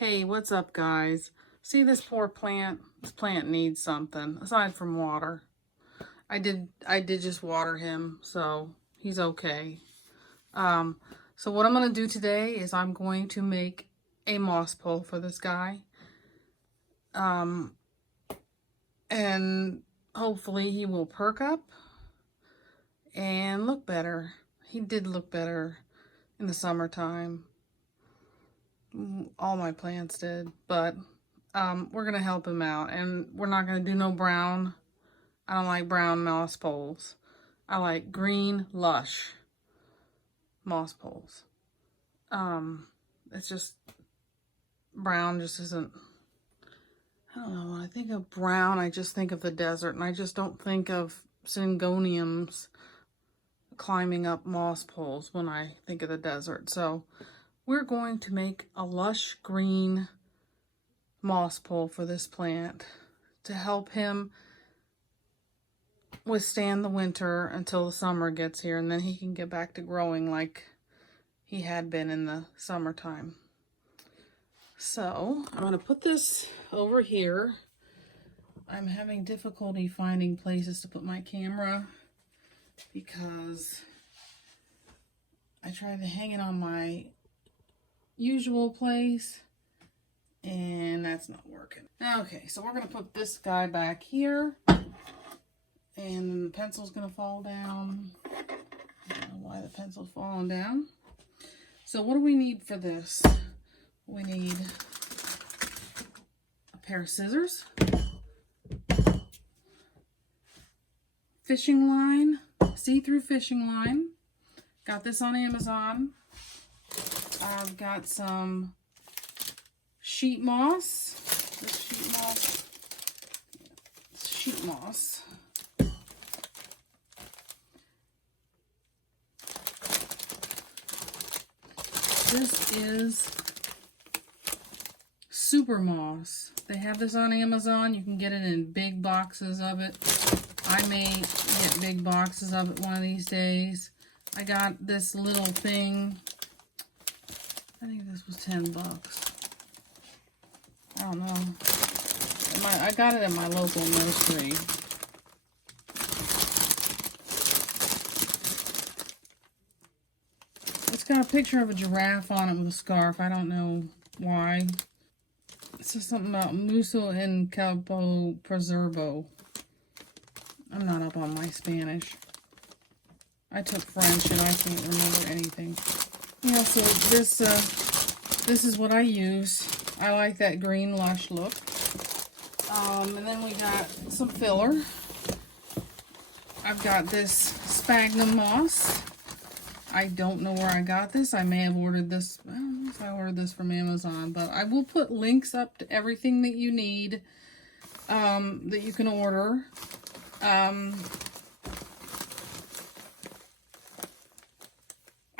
Hey, what's up, guys? See this poor plant? This plant needs something aside from water. I did just water him, so he's okay. So what I'm gonna do today is I'm going to make a moss pole for this guy. And hopefully he will perk up and look better. He did look better in the summertime. All my plants did, but we're gonna help him out, and we're not gonna do no brown. I don't like brown moss poles. I like green, lush moss poles. It's just brown just isn't. I don't know. When I think of brown, I just think of the desert, and I just don't think of syngoniums climbing up moss poles when I think of the desert. So we're going to make a lush green moss pole for this plant to help him withstand the winter until the summer gets here, and then he can get back to growing like he had been in the summertime. So I'm going to put this over here. I'm having difficulty finding places to put my camera because I tried to hang it on my usual place and that's not working. Okay, so we're going to put this guy back here, and the pencil's going to fall down. I don't know why the pencil's falling down. So what do we need for this? We need a pair of scissors, fishing line, see-through fishing line. Got this on Amazon. I've got some sheet moss. This sheet moss. This is super moss. They have this on Amazon. You can get it in big boxes of it. I may get big boxes of it one of these days. I got this little thing. I think this was 10 bucks. I don't know. I got it at my local nursery. It's got a picture of a giraffe on it with a scarf. I don't know why. It says something about muso en campo preservo. I'm not up on my Spanish. I took French and I can't remember anything. Yeah, so this is what I use. I like that green lush look. And then we got some filler. I've got this sphagnum moss. I don't know where I got this. I may have ordered this. I don't know if I ordered this from Amazon, but I will put links up to everything that you need, that you can order.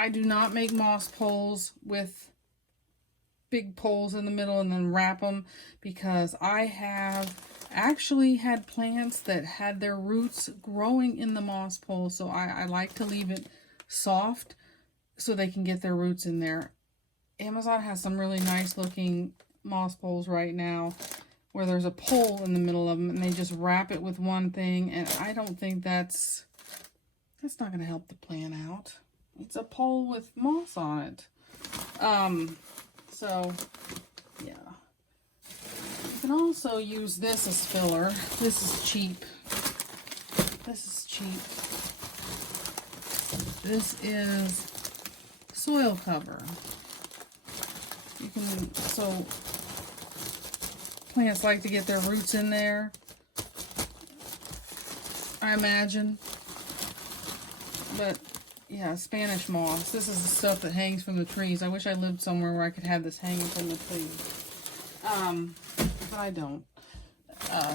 I do not make moss poles with big poles in the middle and then wrap them, because I have actually had plants that had their roots growing in the moss pole, so I like to leave it soft so they can get their roots in there. Amazon has some really nice looking moss poles right now where there's a pole in the middle of them and they just wrap it with one thing, and I don't think that's not going to help the plant out. It's a pole with moss on it. So yeah. You can also use this as filler. This is cheap. This is soil cover. You can, so plants like to get their roots in there, I imagine. But yeah, Spanish moss. This is the stuff that hangs from the trees. I wish I lived somewhere where I could have this hanging from the trees. But I don't.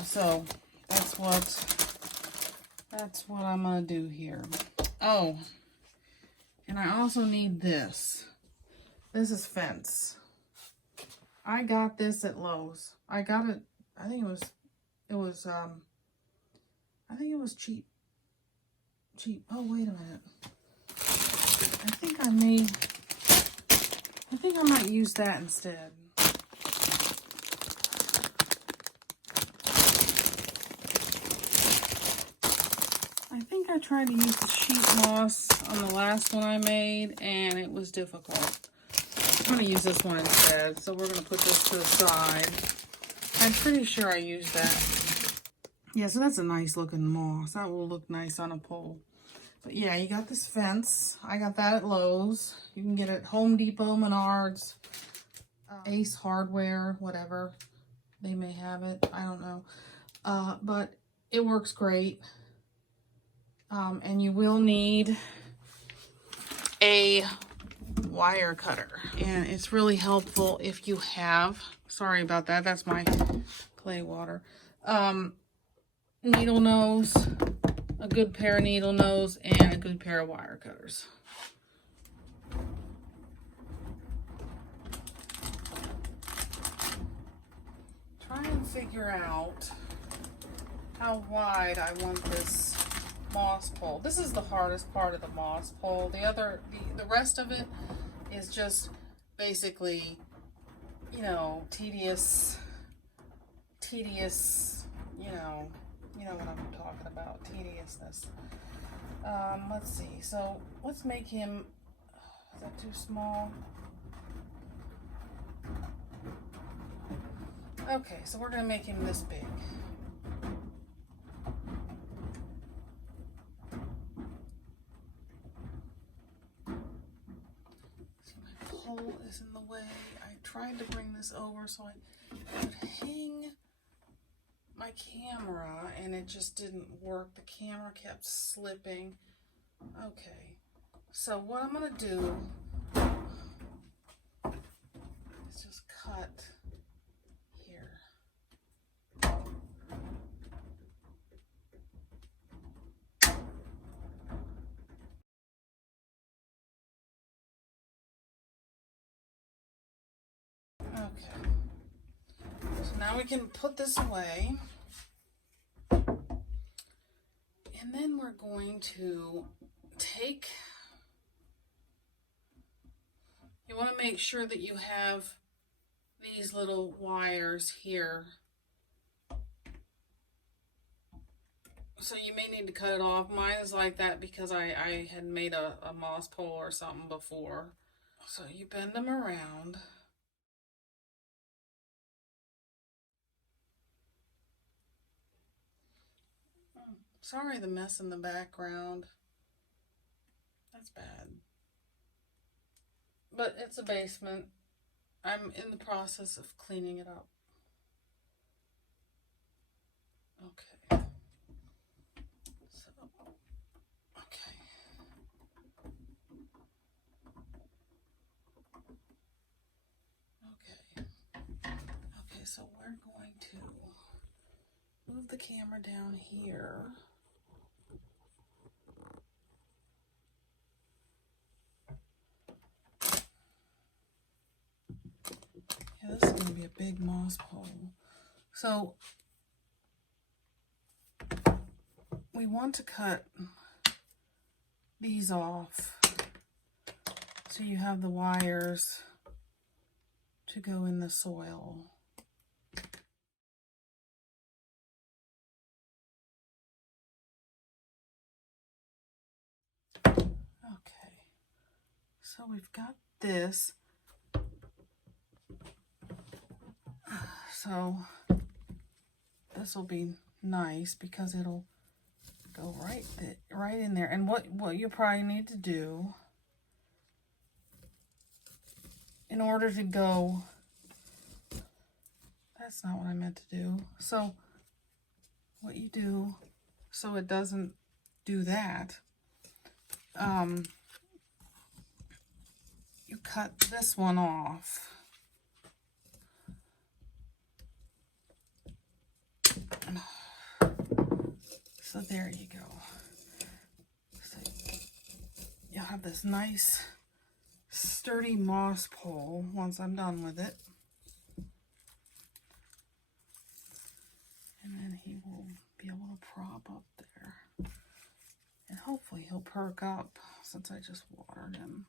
So that's what I'm gonna do here. Oh, and I also need this. This is fence. I got this at Lowe's. I got it, I think it was cheap. Oh, wait a minute. I think I might use that instead. I think I tried to use the sheet moss on the last one I made, and it was difficult. I'm going to use this one instead, so we're going to put this to the side. I'm pretty sure I used that. Yeah, so that's a nice looking moss. That will look nice on a pole. But yeah, you got this fence. I got that at Lowe's. You can get it at Home Depot, Menards, Ace Hardware, whatever. They may have it. I don't know. But it works great. And you will need a wire cutter. And it's really helpful if you have, sorry about that, that's my clay water. Needle nose, a good pair of needle nose, and a good pair of wire cutters. Try and figure out how wide I want this moss pole. This is the hardest part of the moss pole. The rest of it is just basically, you know, tedious, you know what I'm talking about, tediousness. Let's see, so let's make him, is that too small? Okay, so we're gonna make him this big. See, my pole is in the way. I tried to bring this over so I could hang my camera, and it just didn't work. The camera kept slipping. Okay, so what I'm gonna do is just cut here. Okay, so now we can put this away. And then we're going to take, you want to make sure that you have these little wires here. So you may need to cut it off. Mine is like that because I had made a moss pole or something before. So you bend them around. Sorry, the mess in the background. That's bad. But it's a basement. I'm in the process of cleaning it up. Okay. So, okay. Okay. Okay, so we're going to move the camera down here. Yeah, this is going to be a big moss pole. So we want to cut these off so you have the wires to go in the soil. Okay, so we've got this. So this will be nice because it'll go right in there. And what you probably need to do in order to go, that's not what I meant to do. So what you do so it doesn't do that, you cut this one off. So there you go. So you'll have this nice sturdy moss pole once I'm done with it. And then he will be able to prop up there. And hopefully he'll perk up since I just watered him.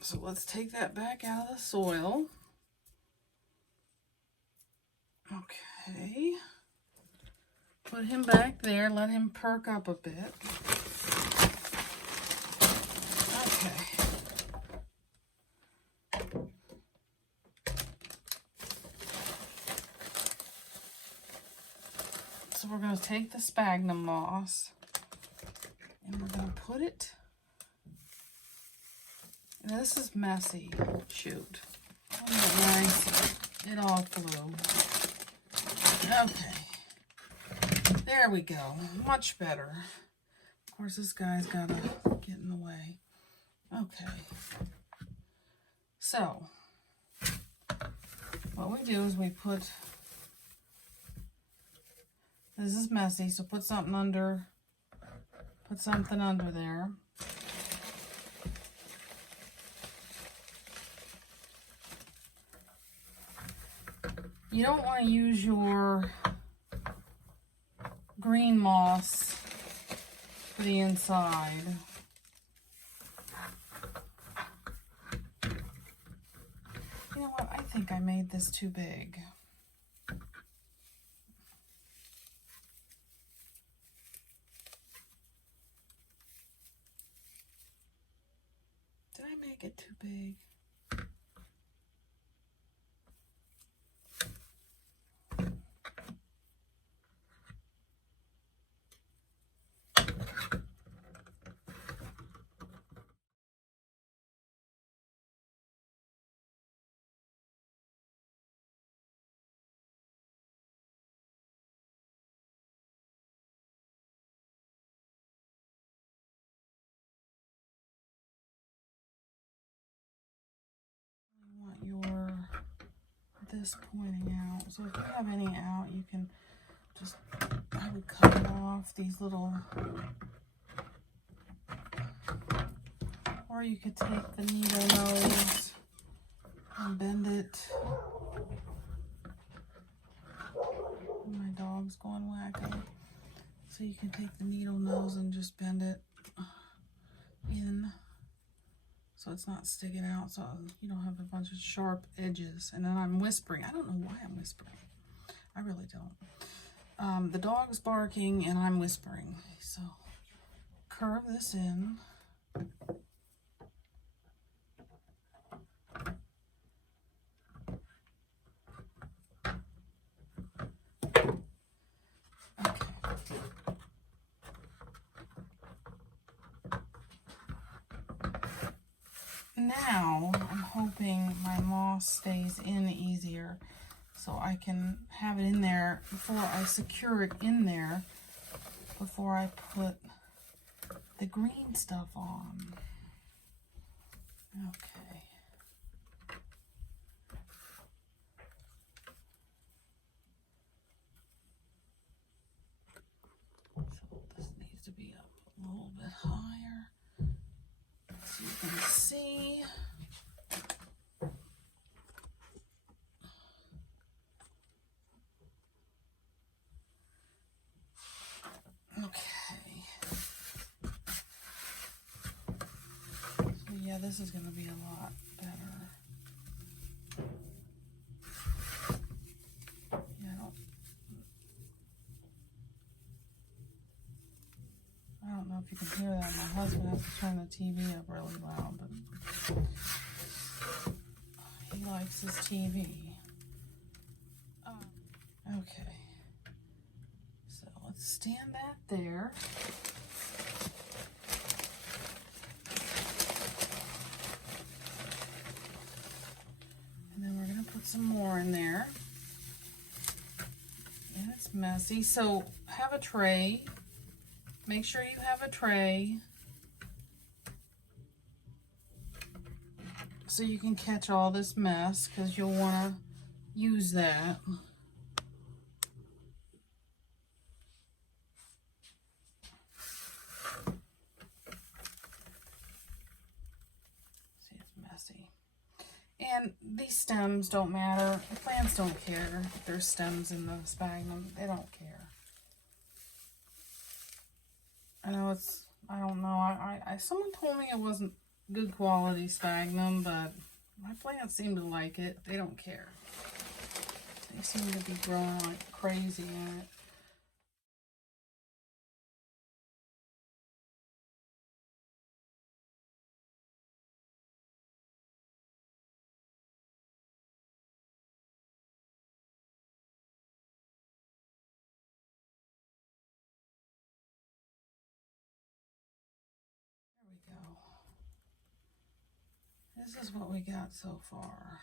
So let's take that back out of the soil. Okay. put him back there, let him perk up a bit. Okay. So we're going to take the sphagnum moss and we're going to put it. Now this is messy. Shoot. Isn't it nice? It all flew. Okay. There we go. Much better. Of course, this guy's got to get in the way. Okay. So, what we do is we put, this is messy, so put something under there. You don't want to use your green moss for the inside. You know what? I think I made this too big. Did I make it too big? This pointing out, so if you have any out, you can just, I would cut it off, these little, or you could take the needle nose and bend it. My dog's going wacky. So you can take the needle nose and just bend it in, so it's not sticking out, so you don't have a bunch of sharp edges. And then I'm whispering. I don't know why I'm whispering. I really don't. The dog's barking and I'm whispering. So curve this in. Now, I'm hoping my moss stays in easier so I can have it in there before I secure it in there before I put the green stuff on. Okay. So this needs to be up a little bit higher so you can see. Yeah, this is going to be a lot better. Yeah, I don't know if you can hear that. My husband has to turn the TV up really loud, but he likes his TV. Okay. So let's stand that there. Some more in there, and it's messy, so have a tray. Make sure you have a tray so you can catch all this mess, because you'll want to use that. See, it's messy. And these stems don't matter. The plants don't care if there's stems in the sphagnum. They don't care. I know it's, I don't know. Someone told me it wasn't good quality sphagnum, but my plants seem to like it. They don't care. They seem to be growing like crazy in it. this is what we got so far.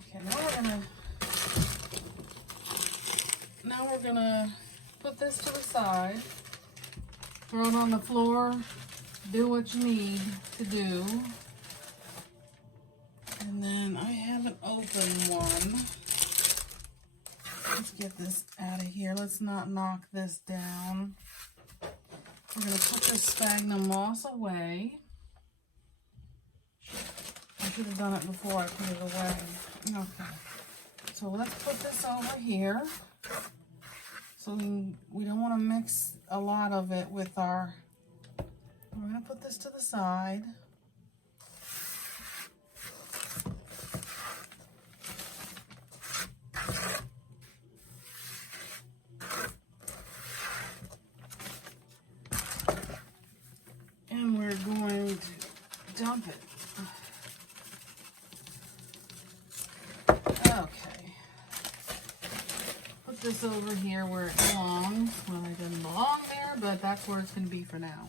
Okay, now we're gonna put this to the side, throw it on the floor, do what you need to do. And then I have an open one. Let's get this out of here. Let's not knock this down. We're going to put this sphagnum moss away. I should have done it before I put it away. Okay. So let's put this over here. So we don't want to mix a lot of it with our... We're going to put this to the side. And we're going to dump it. Okay. Put this over here where it belongs. Well, it doesn't belong there, but that's where it's going to be for now.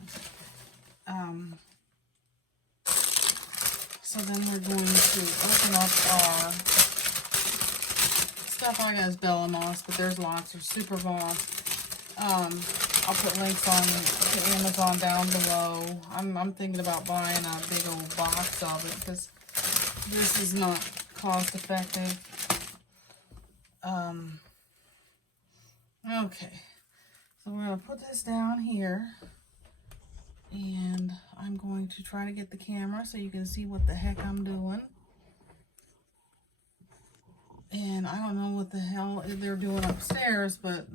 So then we're going to open up our stuff. I got is Bella Moss, but there's lots. There's Super Moss. I'll put links on to Amazon down below. I'm thinking about buying a big old box of it because this is not cost effective. Okay, so we're going to put this down here, and I'm going to try to get the camera so you can see what the heck I'm doing. And I don't know what the hell they're doing upstairs, but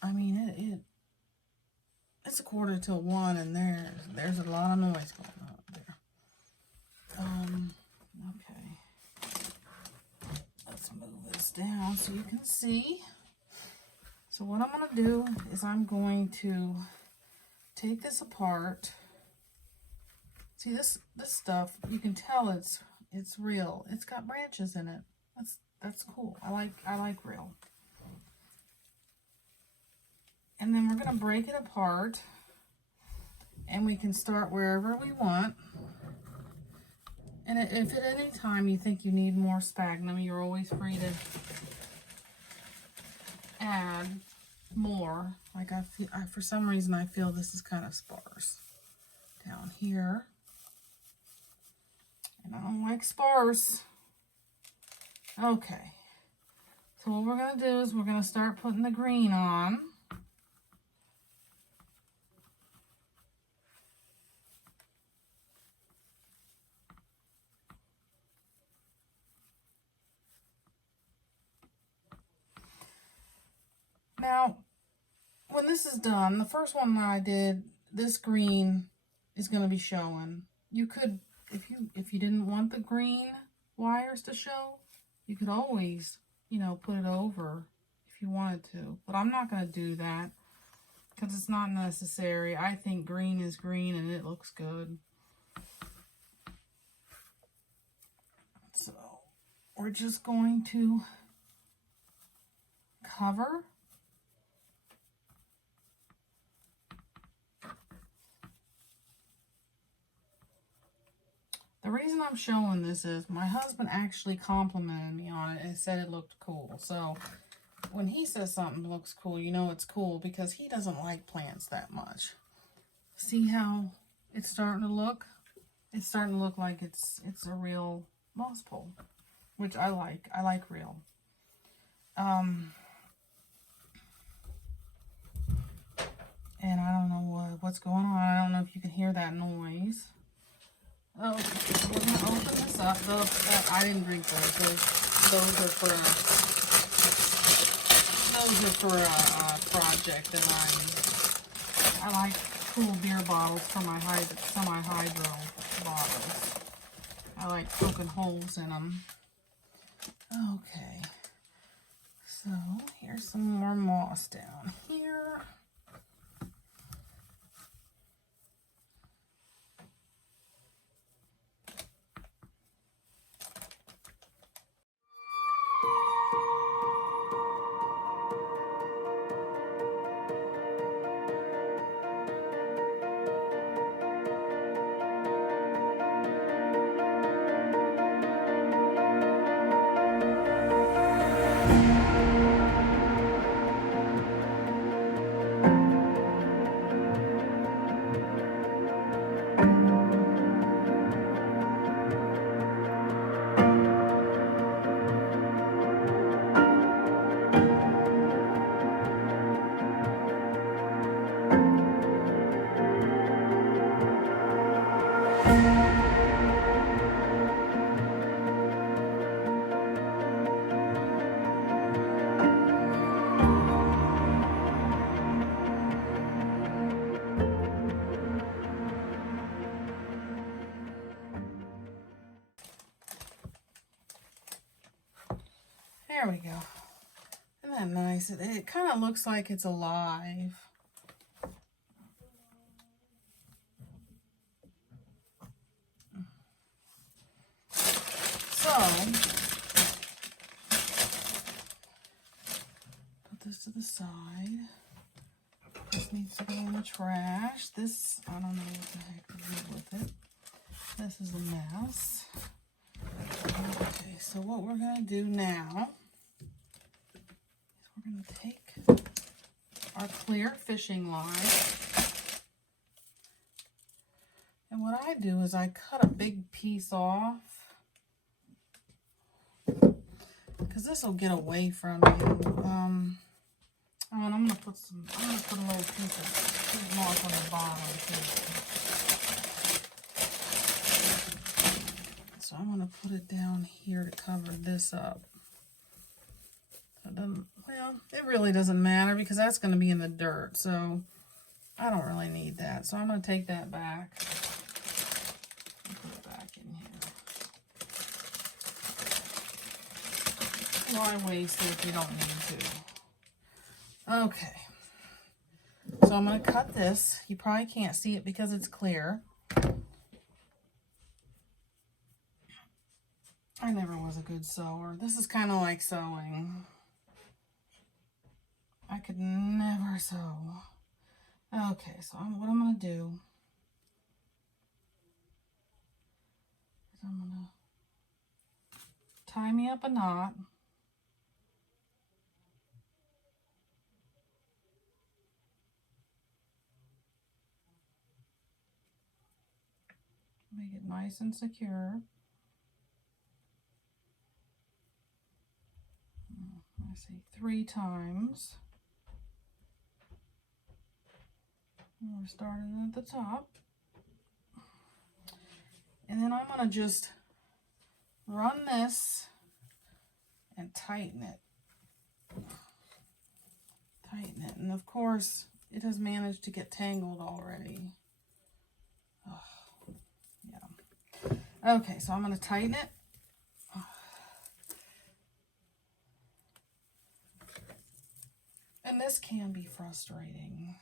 I mean, it's 1:45, and there's a lot of noise going on up there. Okay. Let's move this down so you can see. So what I'm going to do is I'm going to take this apart. See this stuff, you can tell it's real. It's got branches in it. That's cool. I like real. And then we're going to break it apart, and we can start wherever we want. And if at any time you think you need more sphagnum, you're always free to add more. Like for some reason I feel this is kind of sparse down here. And I don't like sparse. Okay. So what we're going to do is we're going to start putting the green on. Now, when this is done, the first one that I did, this green is going to be showing. You could, if you didn't want the green wires to show, you could always, put it over if you wanted to. But I'm not going to do that because it's not necessary. I think green is green and it looks good. So, we're just going to cover. The reason I'm showing this is my husband actually complimented me on it and said it looked cool. So when he says something looks cool, you know it's cool because he doesn't like plants that much. See how it's starting to look? It's starting to look like it's a real moss pole, which I like. I like real. And I don't know what's going on. I don't know if you can hear that noise. Oh, we're going to open this up. I didn't drink those. Those are for a project that I like cool beer bottles for my semi-hydro bottles. I like poking holes in them. Okay. So, here's some more moss down here. There we go. Isn't that nice? It kind of looks like it's alive. So, put this to the side. This needs to go in the trash. This, I don't know what the heck to do with it. This is a mess. Okay, so what we're going to do now is we're going to take our clear fishing line. And what I do is I cut a big piece off, because this will get away from you. Oh, and I'm gonna put a little piece of moss on the bottom too. So I'm gonna put it down here to cover this up. Well, it really doesn't matter because that's gonna be in the dirt, so I don't really need that. So I'm gonna take that back and put it back in here. Why waste it if you don't need to? Okay, so I'm going to cut this. You probably can't see it because it's clear. I never was a good sewer. This is kind of like sewing. I could never sew. Okay, so what I'm going to do is I'm going to tie me up a knot. Make it nice and secure. I see 3 times. And we're starting at the top. And then I'm going to just run this and tighten it. Tighten it. And of course, it has managed to get tangled already. Oh, yeah. Okay, so I'm going to tighten it. And this can be frustrating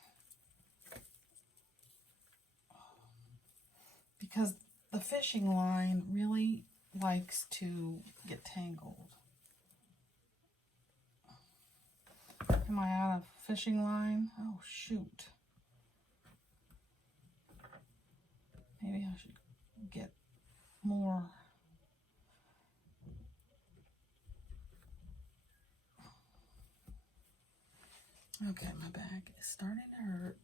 because the fishing line really likes to get tangled. Am I out of fishing line? Oh, shoot. Maybe I should get more. Okay, my back is starting to hurt.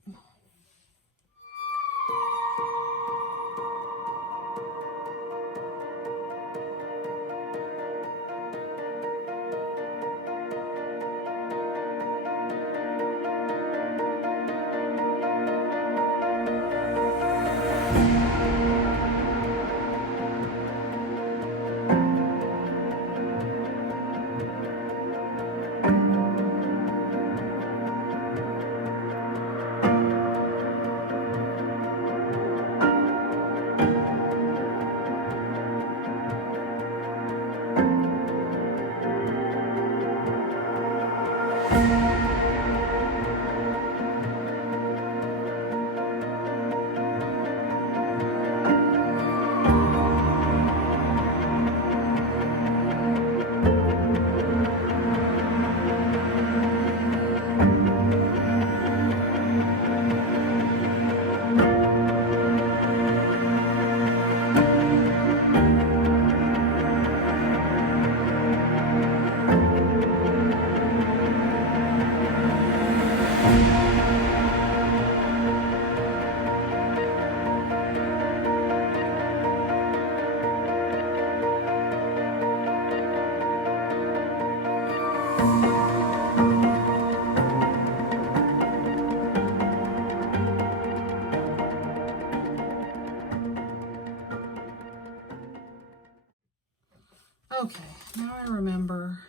Okay, now I remember.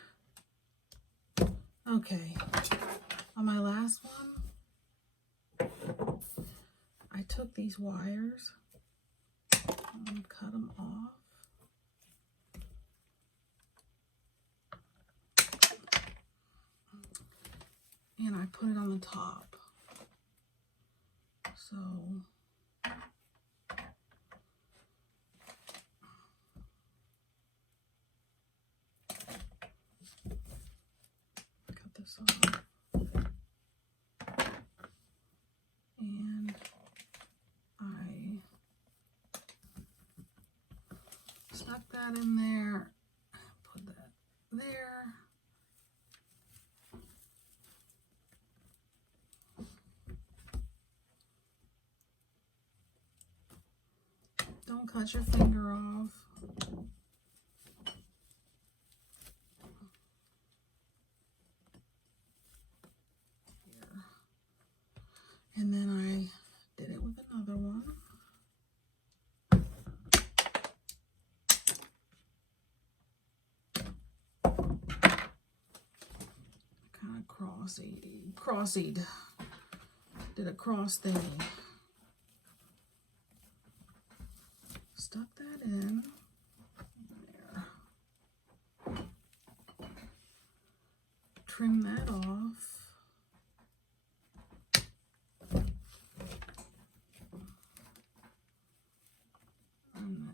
Okay, on my last one, I took these wires and cut them off. and I put it on the top. So cut this off. And I stuck that in there, put that there. Don't cut your finger off. Here. And then I did it with another one. Kind of cross-eyed. Did a cross thingy. Stuck that in there. Trim that off. And then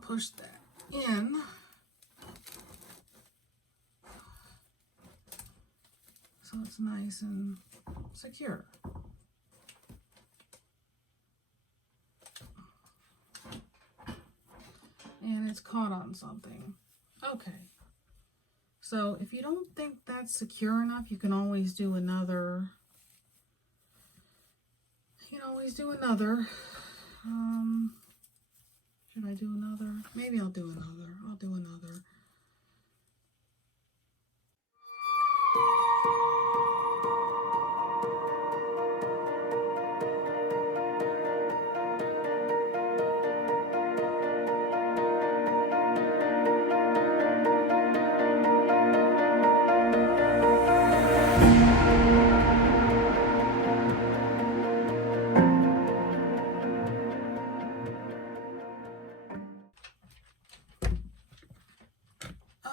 push that in. So it's nice and secure. And it's caught on something. Okay. So if you don't think that's secure enough, you can always do another. You can always do another. Should I do another? Maybe I'll do another. I'll do another.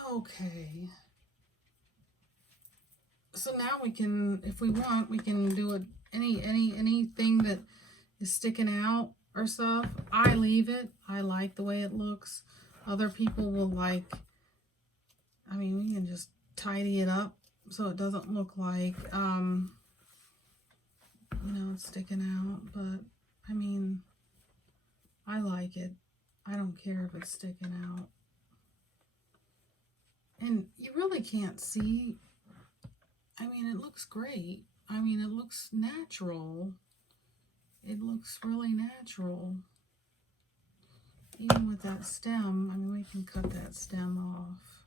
Okay, so now we can, if we want, we can do anything that is sticking out or stuff. I leave it. I like the way it looks. Other people will like, I mean, we can just tidy it up so it doesn't look like, you know, it's sticking out. But, I mean, I like it. I don't care if it's sticking out. And you really can't see. I mean, it looks great. I mean, it looks natural. It looks really natural. Even with that stem, I mean, we can cut that stem off.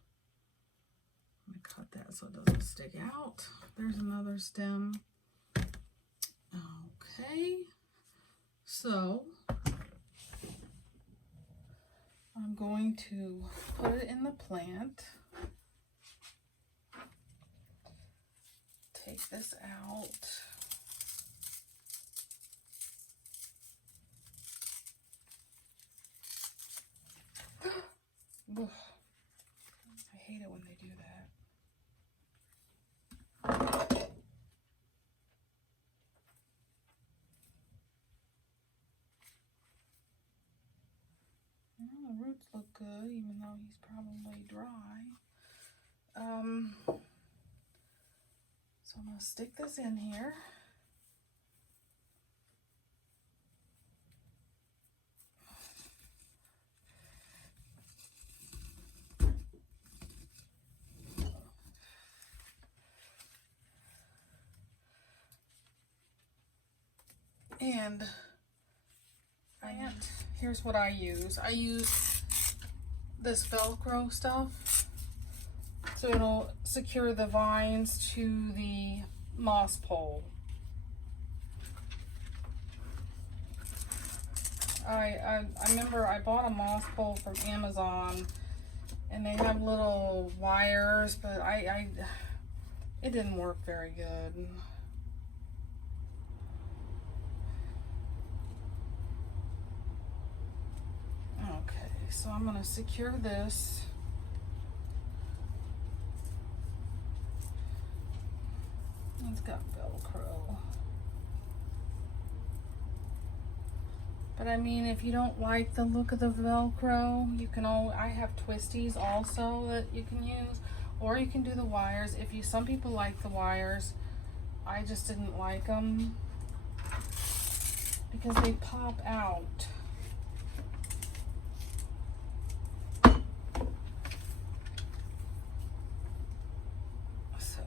I'm going to cut that so it doesn't stick out. There's another stem. Okay. So, I'm going to put it in the plant. Take this out. I hate it when they do that. Well, the roots look good, even though he's probably dry. So I'm going to stick this in here. And here's what I use. I use this Velcro stuff. So it'll secure the vines to the moss pole. I remember I bought a moss pole from Amazon, and they have little wires, but it didn't work very good. Okay, so I'm gonna secure this. It's got Velcro. But I mean, if you don't like the look of the Velcro, you can I have twisties also that you can use, or you can do the wires. Some people like the wires. I just didn't like them because they pop out. So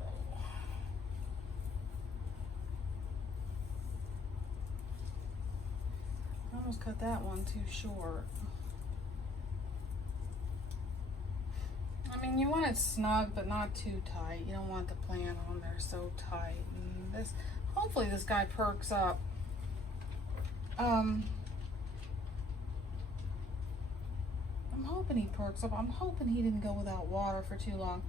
I almost cut that one too short. I mean, you want it snug, but not too tight. You don't want the plant on there so tight. And hopefully this guy perks up. I'm hoping he perks up. I'm hoping he didn't go without water for too long.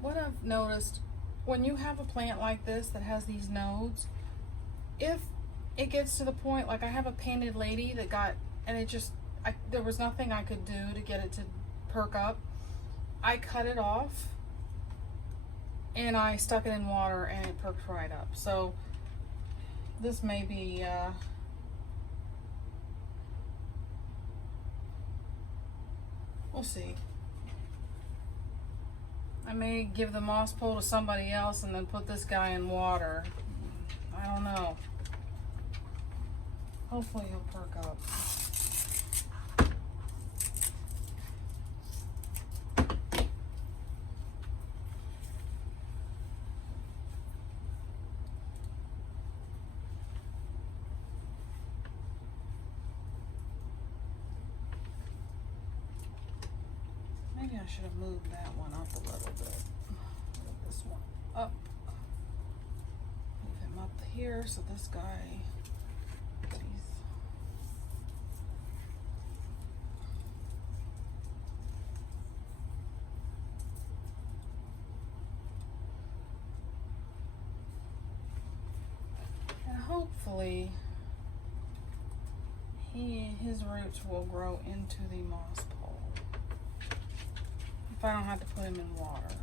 What I've noticed, when you have a plant like this that has these nodes, if it gets to the point, like I have a painted lady that got, and it just, there was nothing I could do to get it to perk up. I cut it off and I stuck it in water and it perked right up. So this may be we'll see. I may give the moss pole to somebody else and then put this guy in water. I don't know. Hopefully he'll perk up. Maybe I should have moved that one up a little bit. Move this one up. Move him up here so this guy, and hopefully his roots will grow into the moss pole if I don't have to put him in water.